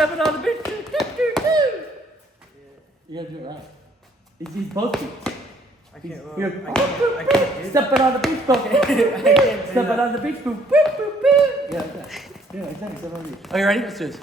stepping on the beach. You gotta do it right. He's both feet. I can't do Stepping on the beach, okay. Stepping on the beach, boop, boop, boop, boop. Yeah, like that. Yeah, exactly. Step on the beach. Are you ready? Let's do this.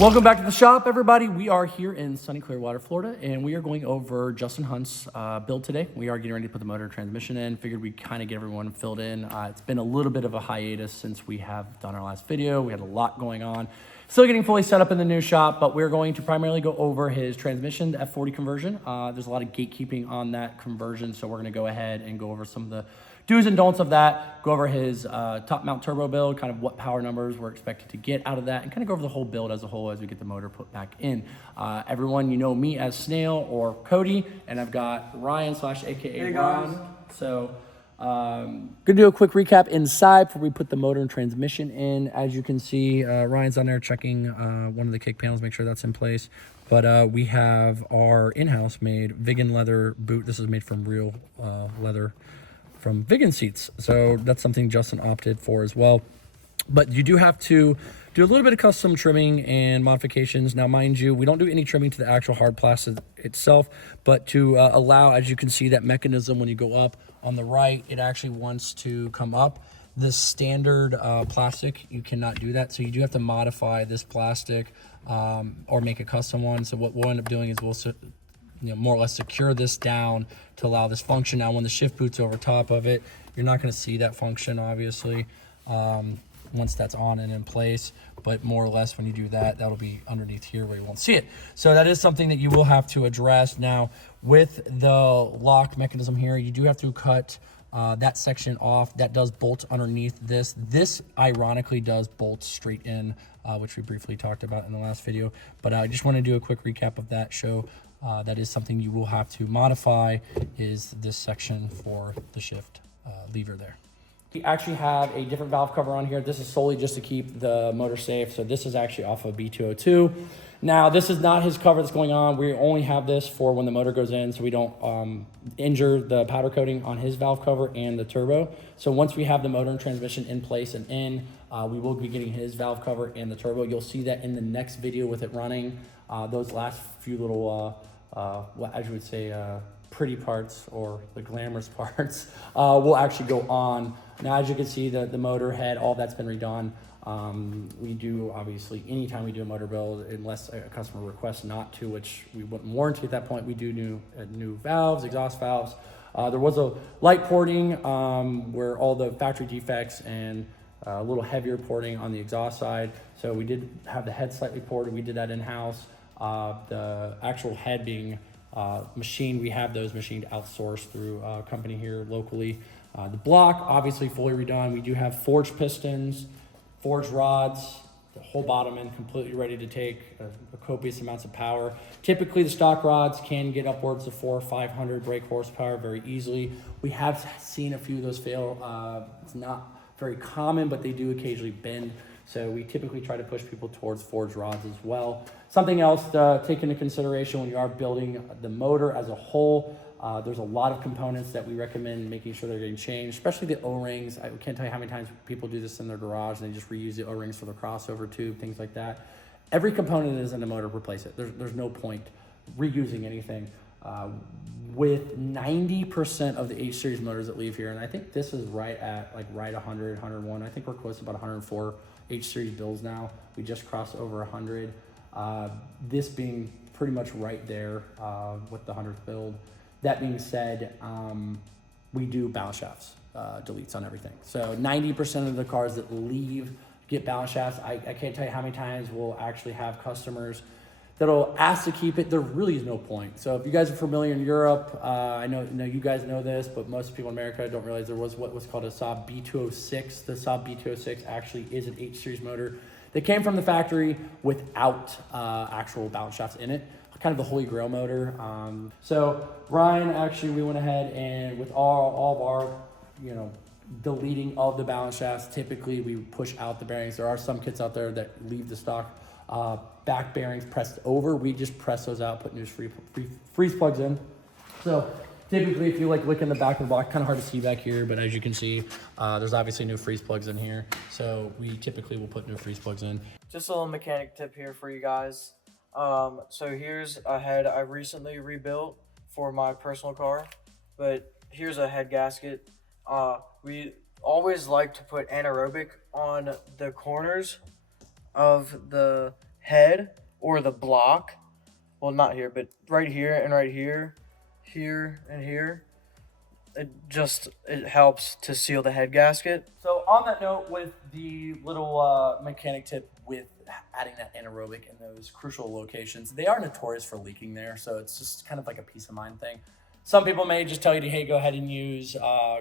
Welcome back to the shop, everybody. We are here in sunny Clearwater, Florida, and we are going over Justin Hunt's build today. We are getting ready to put the motor and transmission in. Figured we'd kind of get everyone filled in. It's been a little bit of a hiatus since we have done our last video. We had a lot going on. Still getting fully set up in the new shop, but we're going to primarily go over his transmission, the F40 conversion. There's a lot of gatekeeping on that conversion, so we're going to go ahead and go over some of the do's and don'ts of that, go over his top mount turbo build, kind of what power numbers we're expected to get out of that, and kind of go over the whole build as a whole as we get the motor put back in. Everyone, you know me as Snail or Cody, and I've got Ryan / AKA Ron. So gonna do a quick recap inside before we put the motor and transmission in. As you can see, Ryan's on there checking one of the kick panels, make sure that's in place. But we have our in-house made Viggen leather boot. This is made from real leather from Viggen seats. So that's something Justin opted for as well. But you do have to do a little bit of custom trimming and modifications. Now, mind you, we don't do any trimming to the actual hard plastic itself, but to allow, as you can see, that mechanism when you go up on the right, it actually wants to come up. This standard plastic, you cannot do that. So you do have to modify this plastic or make a custom one. So what we'll end up doing is we'll more or less secure this down to allow this function. Now, when the shift boot's over top of it, you're not going to see that function, obviously, once that's on and in place. But more or less, when you do that, that'll be underneath here where you won't see it. So that is something that you will have to address. Now, with the lock mechanism here, you do have to cut that section off. That does bolt underneath this. This, ironically, does bolt straight in, which we briefly talked about in the last video. But I just want to do a quick recap of that show. That is something you will have to modify, is this section for the shift lever there. We actually have a different valve cover on here. This is solely just to keep the motor safe. So this is actually off of B202. Now, this is not his cover that's going on. We only have this for when the motor goes in, so we don't injure the powder coating on his valve cover and the turbo. So once we have the motor and transmission in place and in, we will be getting his valve cover and the turbo. You'll see that in the next video with it running. Those last few little what I would say pretty parts, or the glamorous parts, will actually go on. Now, as you can see, the motor head, all that's been redone. We do, obviously, anytime we do a motor build, unless a customer requests not to, which we wouldn't warranty at that point, we do new valves, exhaust valves. There was a light porting where all the factory defects and a little heavier porting on the exhaust side. So we did have the head slightly ported. We did that in-house. The actual head being machined, we have those machined outsourced through a company here locally. The block, obviously fully redone. We do have forged pistons, forged rods, the whole bottom end completely ready to take a copious amounts of power. Typically, the stock rods can get upwards of 400 or 500 brake horsepower very easily. We have seen a few of those fail. It's not very common, but they do occasionally bend. So we typically try to push people towards forged rods as well. Something else to take into consideration when you are building the motor as a whole, there's a lot of components that we recommend making sure they're getting changed, especially the O-rings. I can't tell you how many times people do this in their garage and they just reuse the O-rings for the crossover tube, things like that. Every component that is in the motor, replace it. There's no point reusing anything. With 90% of the H-Series motors that leave here, and I think this is right 100, 101. I think we're close to about 104 H-Series builds now. We just crossed over 100. This being pretty much right there with the 100th build. That being said, we do balance shafts deletes on everything. So 90% of the cars that leave get balance shafts. I can't tell you how many times we'll actually have customers that'll ask to keep it. There really is no point. So if you guys are familiar in Europe, I know you guys know this, but most people in America don't realize there was what was called a Saab B206. The Saab B206 actually is an H-Series motor that came from the factory without actual balance shafts in it, kind of the Holy Grail motor. So Ryan, actually, we went ahead and with all of our, deleting of the balance shafts, typically we push out the bearings. There are some kits out there that leave the stock back bearings pressed over. We just press those out, put new freeze plugs in. So typically, if you like look in the back of the block, kind of hard to see back here, but as you can see, there's obviously new freeze plugs in here. So we typically will put new freeze plugs in. Just a little mechanic tip here for you guys. So here's a head I recently rebuilt for my personal car, but here's a head gasket. We always like to put anaerobic on the corners of the head or the block. Well, not here, but right here and right here, here and here. It helps to seal the head gasket. So on that note, with the little mechanic tip with adding that anaerobic in those crucial locations, they are notorious for leaking there. So it's just kind of like a peace of mind thing. Some people may just tell you to, hey, go ahead and use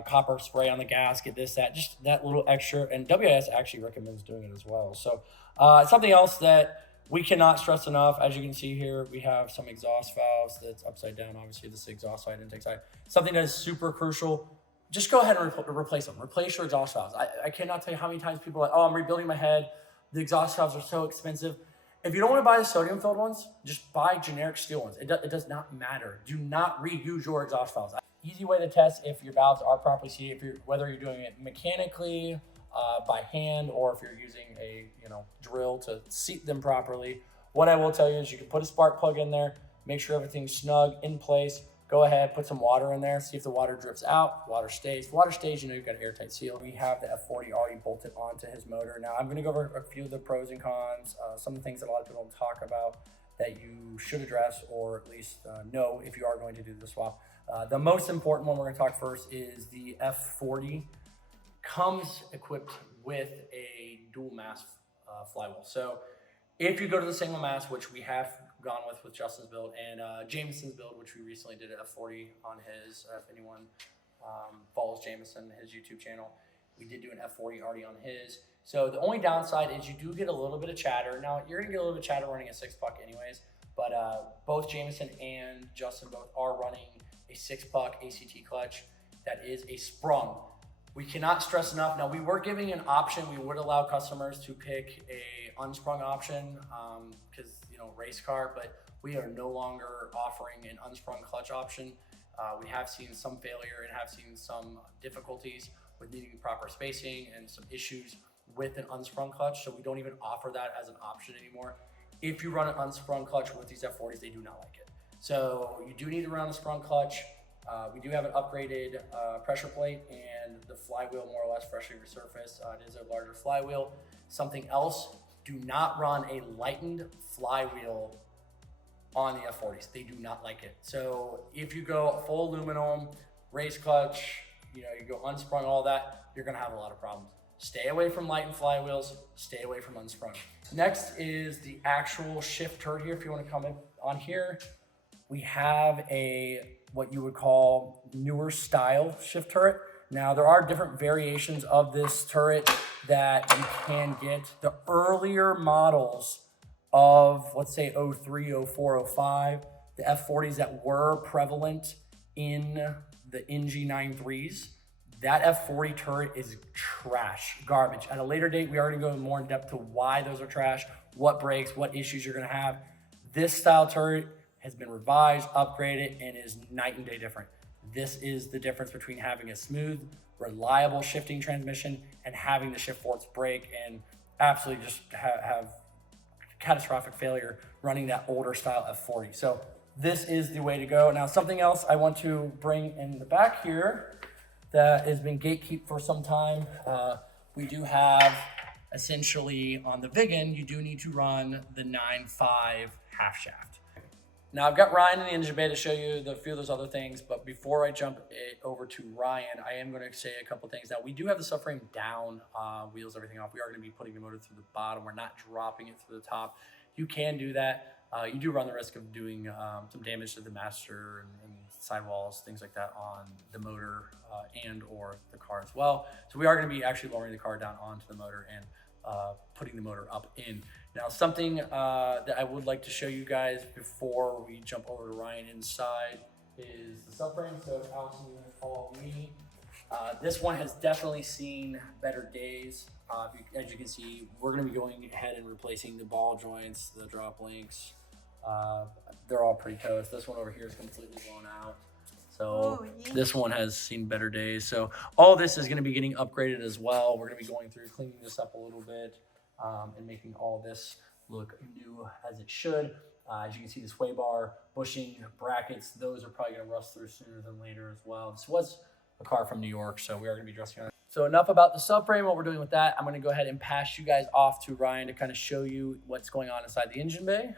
copper spray on the gasket, this, that, just that little extra. And WIS actually recommends doing it as well. So something else that we cannot stress enough, as you can see here, we have some exhaust valves that's upside down. Obviously, this is exhaust side, intake side. Something that is super crucial, just go ahead and replace them. Replace your exhaust valves. I cannot tell you how many times people are like, oh, I'm rebuilding my head. The exhaust valves are so expensive. If you don't want to buy the sodium-filled ones, just buy generic steel ones. It does not matter. Do not reuse your exhaust valves. Easy way to test if your valves are properly seated, whether you're doing it mechanically, by hand, or if you're using a drill to seat them properly. What I will tell you is you can put a spark plug in there, make sure everything's snug in place. Go ahead, put some water in there, see if the water drips out, water stays. If water stays, you've got an airtight seal. We have the F40 already bolted onto his motor. Now I'm gonna go over a few of the pros and cons, some of the things that a lot of people don't talk about that you should address, or at least know if you are going to do the swap. The most important one we're gonna talk first is the F40 comes equipped with a dual mass flywheel. So if you go to the single mass, which we have gone with Justin's build, and Jameson's build, which we recently did at F40 on his, if anyone follows Jameson, his YouTube channel, we did do an F40 already on his. So the only downside is you do get a little bit of chatter. Now you're gonna get a little bit of chatter running a 6-puck anyways, but both Jameson and Justin both are running a 6-puck ACT clutch that is a sprung. We cannot stress enough. Now we were giving an option. We would allow customers to pick a unsprung option because race car, but we are no longer offering an unsprung clutch option. We have seen some failure and have seen some difficulties with needing proper spacing and some issues with an unsprung clutch. So we don't even offer that as an option anymore. If you run an unsprung clutch with these F40s, they do not like it. So you do need to run a sprung clutch. We do have an upgraded pressure plate, and the flywheel more or less freshly resurfaced. It is a larger flywheel. Something else, do not run a lightened flywheel on the F40s. They do not like it. So if you go full aluminum, race clutch, you go unsprung, all that, you're gonna have a lot of problems. Stay away from lightened flywheels, stay away from unsprung. Next is the actual shift turret here. If you wanna come in on here, we have what you would call newer style shift turret. Now there are different variations of this turret that you can get. The earlier models of, let's say 03, 04, 05, the F40s that were prevalent in the NG93s, that F40 turret is trash, garbage. At a later date, we are gonna go more in depth to why those are trash, what breaks, what issues you're gonna have. This style turret has been revised, upgraded, and is night and day different. This is the difference between having a smooth, reliable shifting transmission and having the shift forks break and absolutely just have catastrophic failure running that older style F40. So this is the way to go. Now, something else I want to bring in the back here that has been gatekept for some time. We do have essentially on the Viggen, you do need to run the 9.5 half shaft. Now I've got Ryan in the engine bay to show you a few of those other things, but before I jump it over to Ryan, I am going to say a couple things. Now we do have the subframe down, wheels, everything off. We are going to be putting the motor through the bottom. We're not dropping it through the top. You can do that. You do run the risk of doing some damage to the master and sidewalls, things like that on the motor and or the car as well. So we are going to be actually lowering the car down onto the motor and putting the motor up in. Now, something that I would like to show you guys before we jump over to Ryan inside is the subframe. So if Allison, you want to follow me, This one has definitely seen better days. As you can see, we're going to be going ahead and replacing the ball joints, the drop links. They're all pretty toast. This one over here is completely blown out. So this one has seen better days. So all this is going to be getting upgraded as well. We're going to be going through, cleaning this up a little bit, and making all this look new as it should. As you can see, the sway bar, bushing, brackets, those are probably going to rust through sooner than later as well. This was a car from New York, so we are going to be dressing on it. So enough about the subframe, what we're doing with that. I'm going to go ahead and pass you guys off to Ryan to kind of show you what's going on inside the engine bay.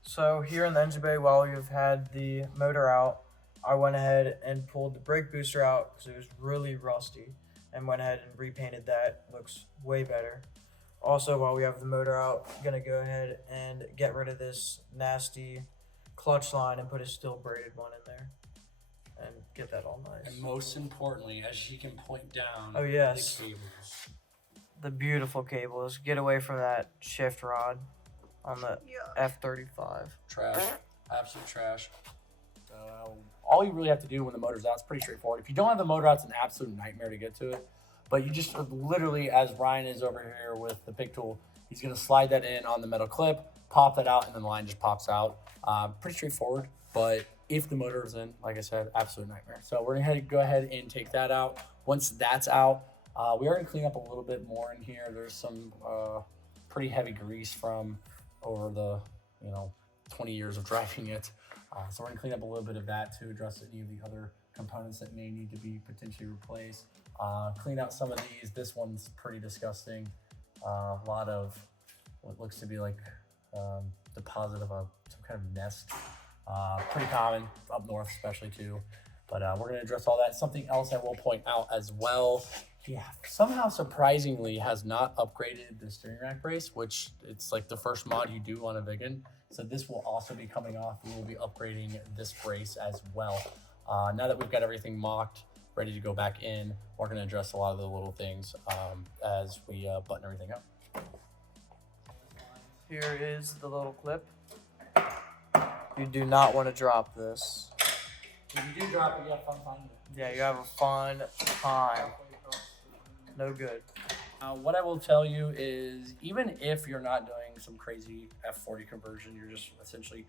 So here in the engine bay, while we've had the motor out, I went ahead and pulled the brake booster out because it was really rusty, and went ahead and repainted that. Looks way better. Also, while we have the motor out, I'm gonna go ahead and get rid of this nasty clutch line and put a steel braided one in there and get that all nice. And most importantly, as you can point down, Oh yes, the cables. the beautiful cables. Get away from that shift rod on the F-35. Trash, absolute trash. All you really have to do when the motor's out is pretty straightforward. If you don't have the motor out, it's an absolute nightmare to get to it. But you just literally, as Ryan is over here with the pick tool, he's going to slide that in on the metal clip, pop that out, and then the line just pops out. Pretty straightforward. But if the motor is in, like I said, absolute nightmare. So we're going to go ahead and take that out. Once that's out, we are going to clean up a little bit more in here. There's some pretty heavy grease from over the 20 years of driving it. So we're going to clean up a little bit of that to address any of the other components that may need to be potentially replaced. Clean out some of these. This one's pretty disgusting. A lot of what looks to be like deposit of some kind of nest. Pretty common up north especially too. But we're going to address all that. Something else I will point out as well, he somehow surprisingly has not upgraded the steering rack brace, which it's like the first mod you do on a Viggen. So this will also be coming off. We will be upgrading this brace as well. Now that we've got everything mocked, ready to go back in, we're going to address a lot of the little things as we button everything up. Here is the little clip. You do not want to drop this. If you do drop it, you have fun finding it. Yeah, you have a fun time. No good. What I will tell you is, even if you're not doing some crazy F40 conversion, you're just essentially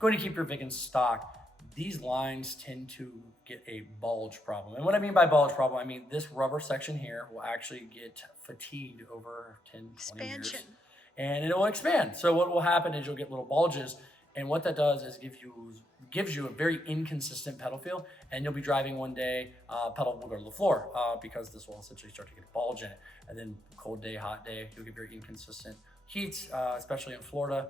going to keep your Viggen stock, these lines tend to get a bulge problem. And what I mean by bulge problem, I mean this rubber section here will actually get fatigued over 10, 20 years. And it will expand. So what will happen is you'll get little bulges. And what that does is gives you a very inconsistent pedal feel, and you'll be driving one day, pedal will go to the floor because this will essentially start to get a bulge in it. And then cold day, hot day, you'll get very inconsistent heat, especially in Florida.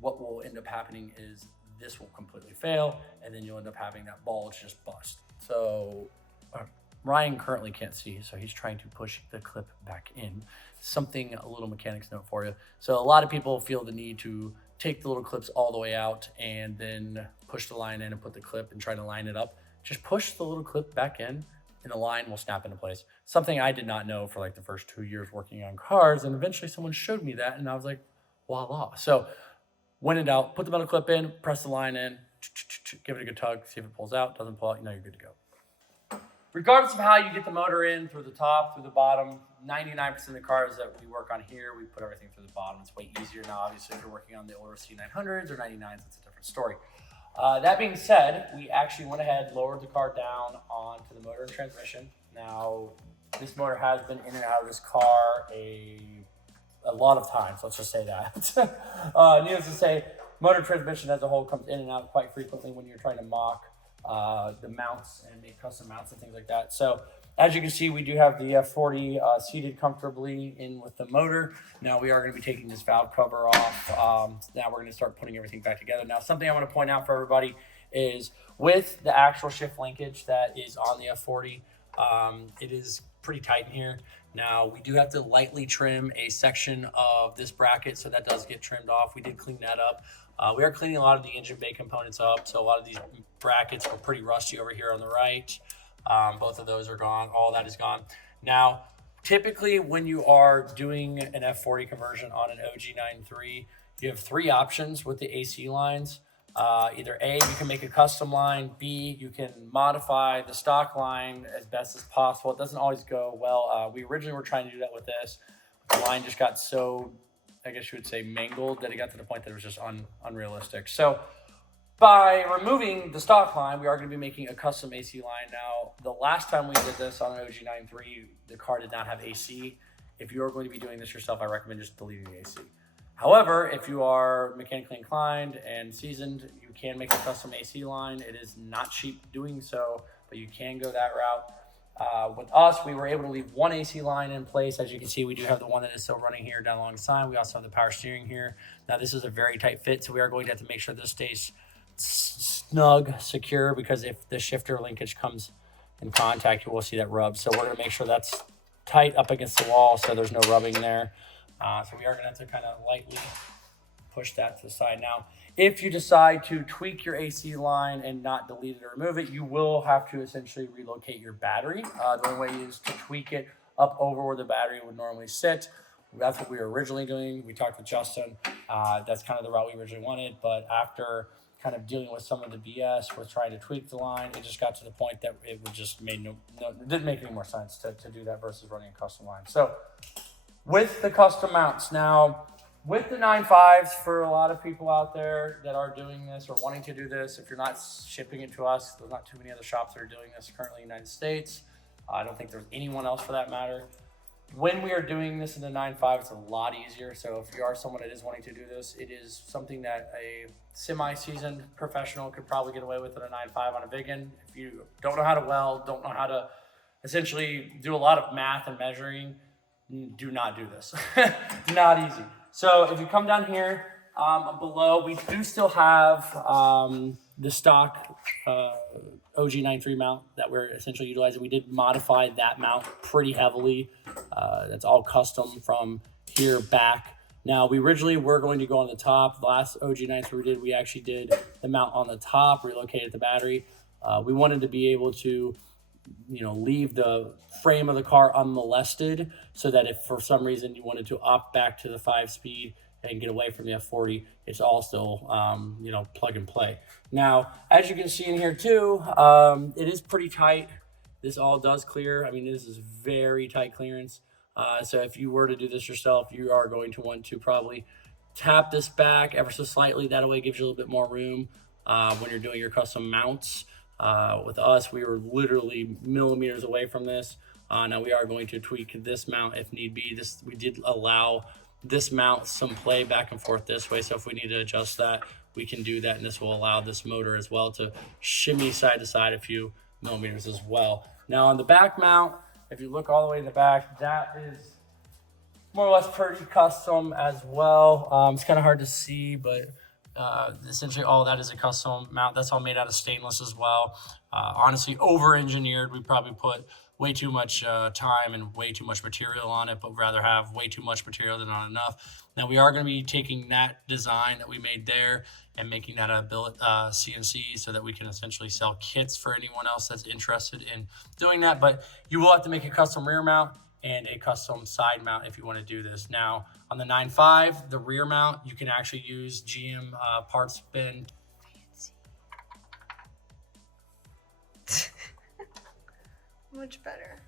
What will end up happening is this will completely fail, and then you'll end up having that bulge just bust. So Ryan currently can't see, so he's trying to push the clip back in. Something, a little mechanics note for you. So a lot of people feel the need to take the little clips all the way out and then push the line in and put the clip and try to line it up. Just push the little clip back in and the line will snap into place. Something I did not know for like the first 2 years working on cars, and eventually someone showed me that and I was like, voila. So when in doubt, put the metal clip in, press the line in, give it a good tug, see if it pulls out. Doesn't pull out, you know you're good to go. Regardless of how you get the motor in, through the top, through the bottom, 99% of the cars that we work on here, we put everything through the bottom. It's way easier now. Obviously, if you're working on the older C900s or 99s, it's a different story. That being said, we actually went ahead, lowered the car down onto the motor and transmission. Now, this motor has been in and out of this car a lot of times, let's just say that. Needless to say, motor transmission as a whole comes in and out quite frequently when you're trying to mock the mounts and make custom mounts and things like that. So as you can see, we do have the F40 seated comfortably in with the motor. Now we are going to be taking this valve cover off. Now we're going to start putting everything back together. Now something I want to point out for everybody is with the actual shift linkage that is on the F40, it is pretty tight in here. Now we do have to lightly trim a section of this bracket, so that does get trimmed off. We did clean that up. We are cleaning a lot of the engine bay components up, so a lot of these brackets were pretty rusty over here on the right. Both of those are gone. All that is gone. Now, typically when you are doing an F40 conversion on an OG93, you have three options with the AC lines. Either A, you can make a custom line, B, you can modify the stock line as best as possible. It doesn't always go well. We originally were trying to do that with this. The line just got so, I guess you would say, mangled that it got to the point that it was just unrealistic. So by removing the stock line, we are going to be making a custom AC line. Now, the last time we did this on an OG93, the car did not have AC. If you are going to be doing this yourself, I recommend just deleting the AC. However, if you are mechanically inclined and seasoned, you can make a custom AC line. It is not cheap doing so, but you can go that route. With us, we were able to leave one AC line in place. As you can see, we do have the one that is still running here down alongside. We also have the power steering here. Now, this is a very tight fit, so we are going to have to make sure this stays snug, secure, because if the shifter linkage comes in contact, you will see that rub. So we're going to make sure that's tight up against the wall so there's no rubbing there. So we are going to have to kind of lightly push that to the side. Now, if you decide to tweak your AC line and not delete it or remove it, you will have to essentially relocate your battery. The only way is to tweak it up over where the battery would normally sit. That's what we were originally doing. We talked with Justin. That's kind of the route we originally wanted. But after kind of dealing with some of the BS with trying to tweak the line, it just got to the point that it would just made it didn't make any more sense to do that versus running a custom line. So with the custom mounts, now with the 9.5s, for a lot of people out there that are doing this or wanting to do this, if you're not shipping it to us, there's not too many other shops that are doing this currently in the United States. I don't think there's anyone else for that matter. When we are doing this in the 9.5, it's a lot easier. So if you are someone that is wanting to do this, it is something that a semi-seasoned professional could probably get away with in a 9.5 on a Viggen. If you don't know how to weld, don't know how to essentially do a lot of math and measuring, do not do this. Not easy. So if you come down here below, we do still have the stock OG93 mount that we're essentially utilizing. We did modify that mount pretty heavily. That's all custom from here back. Now, we originally were going to go on the top. The last OG93 we did, we actually did the mount on the top, relocated the battery. We wanted to be able to leave the frame of the car unmolested so that if for some reason you wanted to opt back to the 5-speed and get away from the F40, it's all still, plug and play. Now, as you can see in here too, it is pretty tight. This all does clear. I mean, this is very tight clearance. So if you were to do this yourself, you are going to want to probably tap this back ever so slightly. That way it gives you a little bit more room when you're doing your custom mounts. With us, we were literally millimeters away from this. Now we are going to tweak this mount if need be. We did allow this mount some play back and forth this way. So if we need to adjust that, we can do that. And this will allow this motor as well to shimmy side to side a few millimeters as well. Now on the back mount, if you look all the way in the back, that is more or less pretty custom as well. It's kind of hard to see, but essentially all that is a custom mount. That's all made out of stainless as well. Honestly, over-engineered. We probably put way too much time and way too much material on it, but rather have way too much material than not enough. Now we are going to be taking that design that we made there and making that a billet CNC so that we can essentially sell kits for anyone else that's interested in doing that. But you will have to make a custom rear mount and a custom side mount if you want to do this. Now on the 9.5, the rear mount, you can actually use GM parts bin. Much better.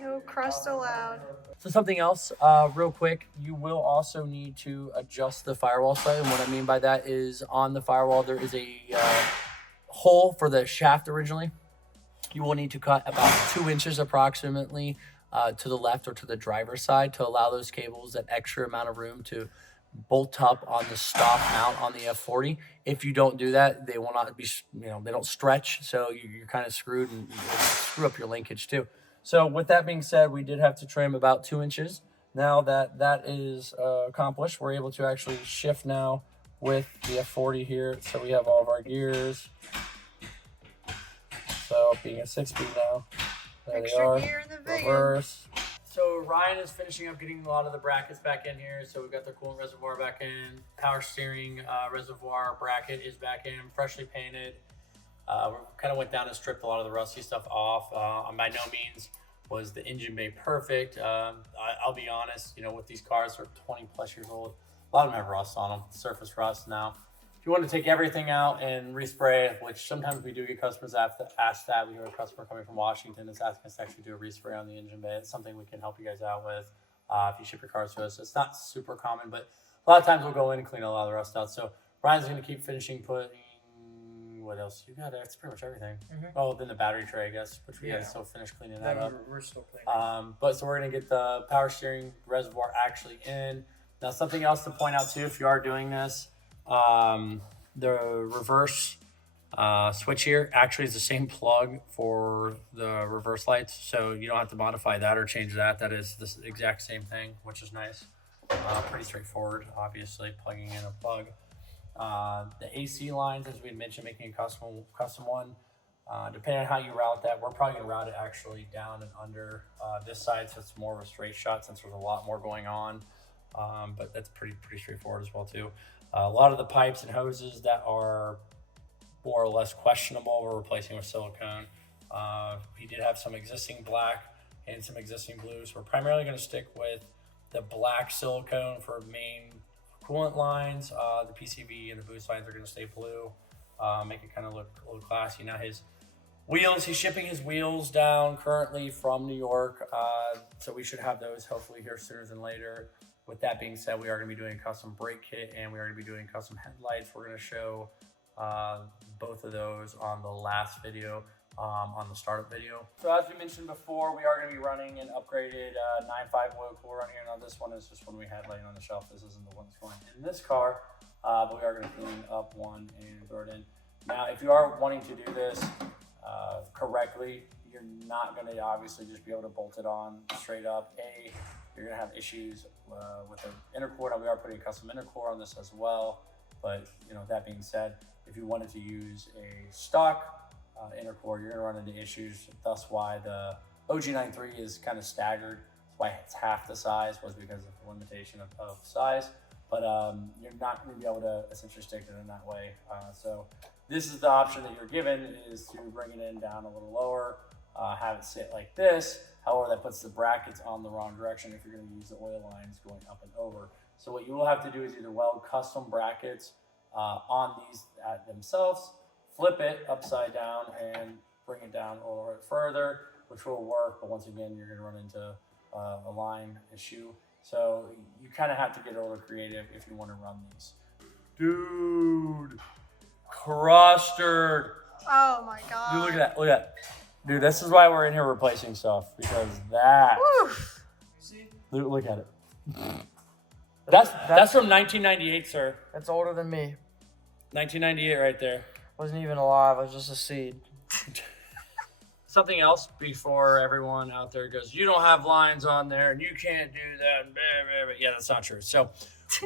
No crust allowed. So something else, real quick, you will also need to adjust the firewall side. And what I mean by that is on the firewall, there is a hole for the shaft originally. You will need to cut about 2 inches approximately to the left or to the driver's side to allow those cables that extra amount of room to bolt up on the stock mount on the F40. If you don't do that, they will not be, they don't stretch. So you're kind of screwed and you screw up your linkage too. So with that being said, we did have to trim about 2 inches. Now that that is accomplished, we're able to actually shift now with the F40 here. So we have all of our gears. So being a 6-speed now, there Extra they are, gear in the Viggen. reverse. So Ryan is finishing up getting a lot of the brackets back in here. So we've got the coolant reservoir back in, power steering reservoir bracket is back in, freshly painted. We kind of went down and stripped a lot of the rusty stuff off. By no means Was the engine bay perfect? I'll be honest, you know, with these cars that are 20 plus years old, a lot of them have rust on them, surface rust. Now, if you want to take everything out and respray, which sometimes we do get customers ask that. We have a customer coming from Washington that's asking us to actually do a respray on the engine bay. It's something we can help you guys out with if you ship your cars to us. It's not super common, but a lot of times we'll go in and clean a lot of the rust out. So Ryan's going to keep finishing putting, what else you got? That's pretty much everything. Oh, then the battery tray, I guess, which we gotta still finish cleaning that up. We're still cleaning. But so we're gonna get the power steering reservoir actually in. Now, something else to point out too, if you are doing this, the reverse switch here actually is the same plug for the reverse lights, so you don't have to modify that or change that. That is the exact same thing, which is nice. Pretty straightforward, obviously, plugging in a plug. The AC lines, as we had mentioned, making a custom one. Depending on how you route that, we're probably gonna route it actually down and under this side, so it's more of a straight shot since there's a lot more going on. But that's pretty straightforward as well too. A lot of the pipes and hoses that are more or less questionable, we're replacing with silicone. We did have some existing black and some existing blue, so we're primarily gonna stick with the black silicone for main coolant lines. The PCV and the boost lines are going to stay blue, make it kind of look a little classy. Now his wheels, he's shipping his wheels down currently from New York, so we should have those hopefully here sooner than later. With that being said, we are going to be doing a custom brake kit and we are going to be doing custom headlights. We're going to show both of those on the last video, on the startup video. So as we mentioned before, we are going to be running an upgraded 9.5 oil cooler on here. Now this one is just one we had laying on the shelf. This isn't the one that's going in this car, but we are going to clean up one and throw it in. Now, if you are wanting to do this correctly, you're not going to obviously just be able to bolt it on straight up. You're going to have issues with the intercore. Now we are putting a custom intercore on this as well, but you know, that being said, if you wanted to use a stock intercore, you're going to run into issues. That's why the OG93 is kind of staggered. That's why it's half the size, was because of the limitation of size. But you're not going to be able to essentially stick it in that way. So this is the option that you're given, is to bring it in down a little lower, have it sit like this. However, that puts the brackets on the wrong direction if you're going to use the oil lines going up and over. So what you will have to do is either weld custom brackets on these themselves, flip it upside down and bring it down a little bit further, which will work. But once again, you're going to run into a line issue. So you kind of have to get a little creative if you want to run these. Dude, crusted. Oh my god. Dude, look at that. Look at that. Dude, this is why we're in here replacing stuff, because that. See? Look at it. That's from 1998, sir. That's older than me. 1998 right there. Wasn't even alive. I was just a seed. Something else before everyone out there goes, you don't have lines on there and you can't do that. And blah, blah, blah. Yeah, that's not true. So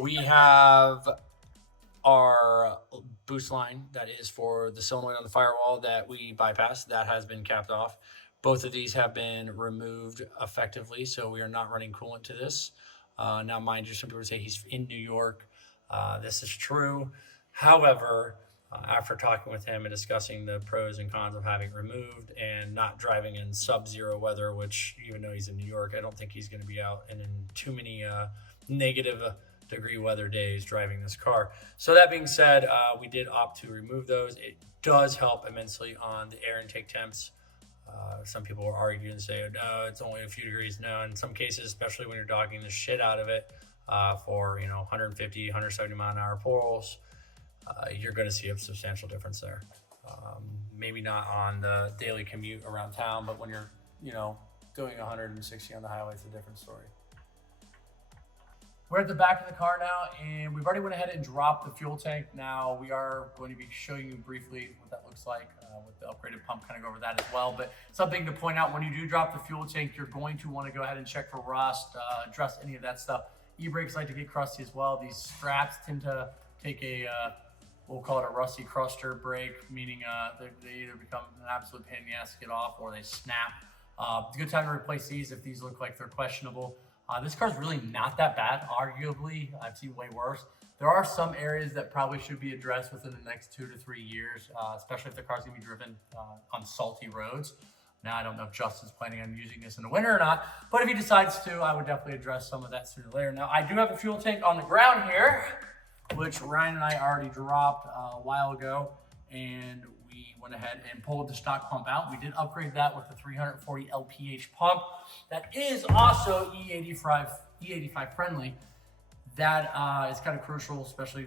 we have our boost line that is for the solenoid on the firewall that we bypassed. That has been capped off. Both of these have been removed effectively, so we are not running coolant to this. Now, mind you, some people say he's in New York. This is true. However, after talking with him and discussing the pros and cons of having it removed and not driving in sub-zero weather, which even though he's in New York, I don't think he's going to be out in too many negative degree weather days driving this car. So that being said, we did opt to remove those. It does help immensely on the air intake temps. Some people will argue and say, no, it's only a few degrees. No, in some cases, especially when you're dogging the shit out of it for 150, 170 mile an hour pulls, you're going to see a substantial difference there. Maybe not on the daily commute around town, but when you're doing 160 on the highway, it's a different story. We're at the back of the car now, and we've already went ahead and dropped the fuel tank. Now we are going to be showing you briefly what that looks like with the upgraded pump, kind of go over that as well. But something to point out, when you do drop the fuel tank, you're going to want to go ahead and check for rust, address any of that stuff. E-brakes like to get crusty as well. These straps tend to take a, we'll call it a rusty cruster brake, meaning they either become an absolute pain in the ass to get off or they snap. It's a good time to replace these if these look like they're questionable. This car's really not that bad. Arguably, I've seen way worse. There are some areas that probably should be addressed within the next 2 to 3 years, especially if the car's gonna be driven on salty roads. Now, I don't know if Justin's planning on using this in the winter or not, but if he decides to, I would definitely address some of that sooner or later. Now, I do have a fuel tank on the ground here, which Ryan and I already dropped a while ago, and we went ahead and pulled the stock pump out. We did upgrade that with the 340 LPH pump that is also E85 friendly. That is kind of crucial, especially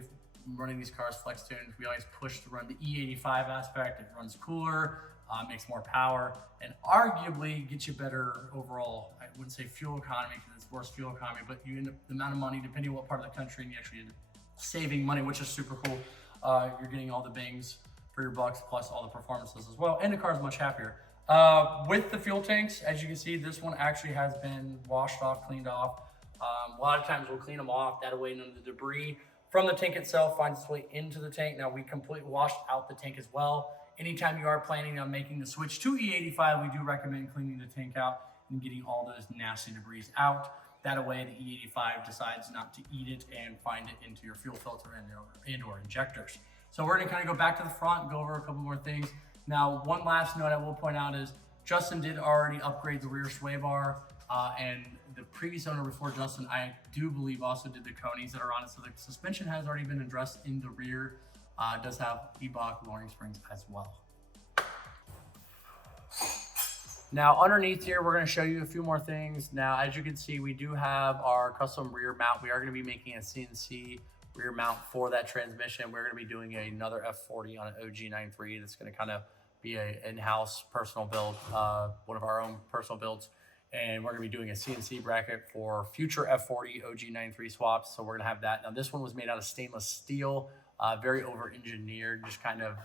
running these cars flex tuned. We always push to run the E85 aspect. It runs cooler, makes more power, and arguably gets you better overall. I wouldn't say fuel economy because it's worse fuel economy, but you end up the amount of money depending on what part of the country, and you actually end up saving money, which is super cool. You're getting all the bangs for your bucks plus all the performances as well, and the car is much happier. With the fuel tanks, as you can see, this one actually has been washed off, cleaned off. A lot of times we'll clean them off, that way none of the debris from the tank itself finds its way into the tank. Now we completely washed out the tank as well. Anytime you are planning on making the switch to E85, we do recommend cleaning the tank out and getting all those nasty debris out. That way the E85 decides not to eat it and find it into your fuel filter and or injectors. So we're gonna kind of go back to the front and go over a couple more things. Now, one last note I will point out is Justin did already upgrade the rear sway bar, and the previous owner before Justin, I do believe, also did the conies that are on it. So the suspension has already been addressed in the rear. It does have E-block lowering springs as well. Now underneath here, we're going to show you a few more things. Now, as you can see, we do have our custom rear mount. We are going to be making a CNC rear mount for that transmission. We're going to be doing another F40 on an OG93. That's going to kind of be an in-house personal build, one of our own personal builds. And we're going to be doing a CNC bracket for future F40 OG93 swaps. So we're going to have that. Now, this one was made out of stainless steel, very over-engineered, just kind of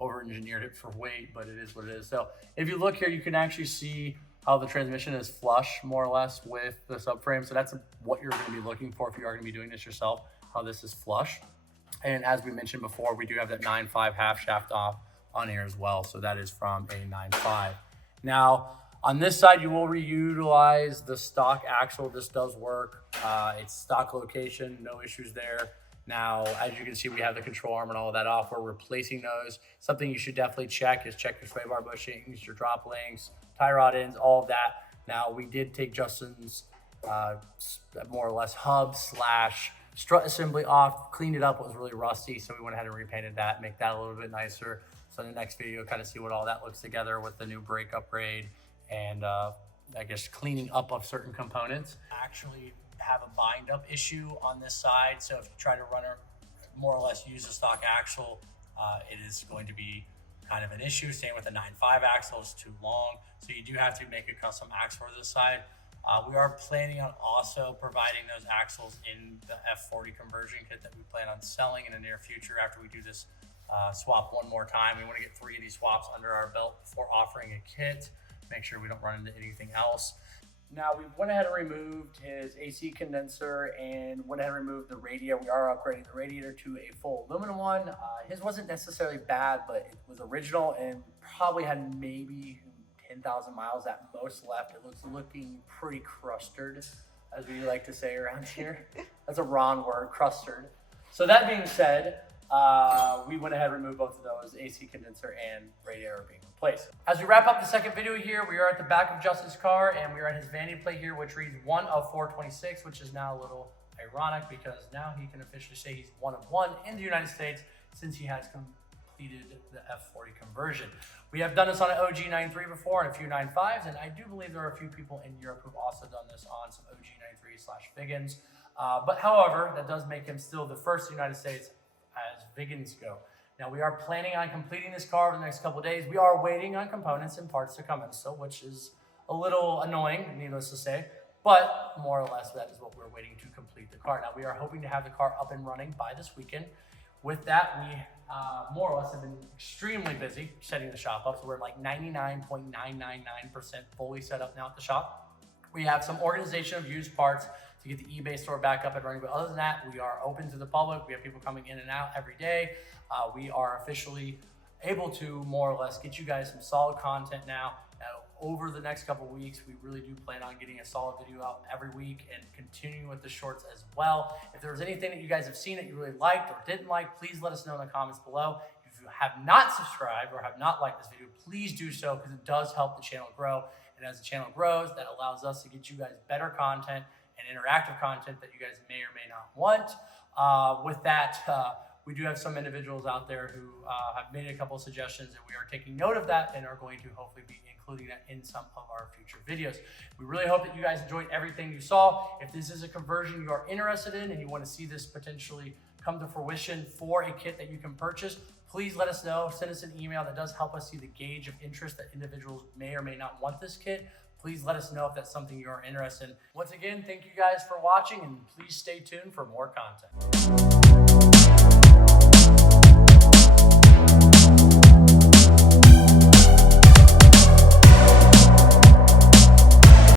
over-engineered it for weight, but it is what it is. So if you look here, you can actually see how the transmission is flush, more or less, with the subframe. So that's what you're going to be looking for if you are going to be doing this yourself, how this is flush. And as we mentioned before, we do have that 9.5 half shaft off on here as well. So that is from a 9.5. Now, on this side, you will reutilize the stock axle. This does work. It's stock location, no issues there. Now, as you can see, we have the control arm and all of that off. We're replacing those. Something you should definitely check is check your sway bar bushings, your drop links, tie rod ends, all of that. Now, we did take Justin's more or less hub / strut assembly off, cleaned it up. It was really rusty, so we went ahead and repainted that, make that a little bit nicer. So in the next video, you'll kind of see what all that looks together with the new brake upgrade and I guess cleaning up of certain components. Actually have a bind up issue on this side. So if you try to run or more or less use a stock axle, it is going to be kind of an issue. Same with the 9.5 axle, is too long. So you do have to make a custom axle for this side. We are planning on also providing those axles in the F40 conversion kit that we plan on selling in the near future after we do this swap one more time. We want to get 3 of these swaps under our belt before offering a kit. Make sure we don't run into anything else. Now, we went ahead and removed his AC condenser and went ahead and removed the radiator. We are upgrading the radiator to a full aluminum one. His wasn't necessarily bad, but it was original and probably had maybe 10,000 miles at most left. It looks looking pretty crusted, as we like to say around here. That's a wrong word, crusted. So that being said, we went ahead and removed both of those, AC condenser and radiator being replaced. As we wrap up the second video here, we are at the back of Justin's car and we are at his vanity plate here, which reads 1 of 426, which is now a little ironic because now he can officially say he's 1 of 1 in the United States since he has completed the F40 conversion. We have done this on an OG93 before and a few 9.5s, and I do believe there are a few people in Europe who've also done this on some OG93/Viggens. But however, that does make him still the first in the United States as Viggens go. Now, we are planning on completing this car over the next couple of days. We are waiting on components and parts to come in still, which is a little annoying, needless to say, but more or less that is what we're waiting to complete the car. Now, we are hoping to have the car up and running by this weekend. With that, we more or less have been extremely busy setting the shop up. So we're like 99.999% fully set up now at the shop. We have some organization of used parts to get the eBay store back up and running. But other than that, we are open to the public. We have people coming in and out every day. We are officially able to more or less get you guys some solid content now. Over the next couple of weeks, we really do plan on getting a solid video out every week and continuing with the shorts as well. If there's anything that you guys have seen that you really liked or didn't like, please let us know in the comments below. If you If you have not subscribed or have not liked this video, please do so because it does help the channel grow. And as the channel grows, that allows us to get you guys better content and interactive content that you guys may or may not want. With that, we do have some individuals out there who have made a couple of suggestions, and we are taking note of that and are going to hopefully be including that in some of our future videos. We really hope that you guys enjoyed everything you saw. If this is a conversion you are interested in and you want to see this potentially come to fruition for a kit that you can purchase, please let us know. Send us an email. That does help us see the gauge of interest that individuals may or may not want this kit. Please let us know if that's something you're interested in. Once again, thank you guys for watching, and please stay tuned for more content.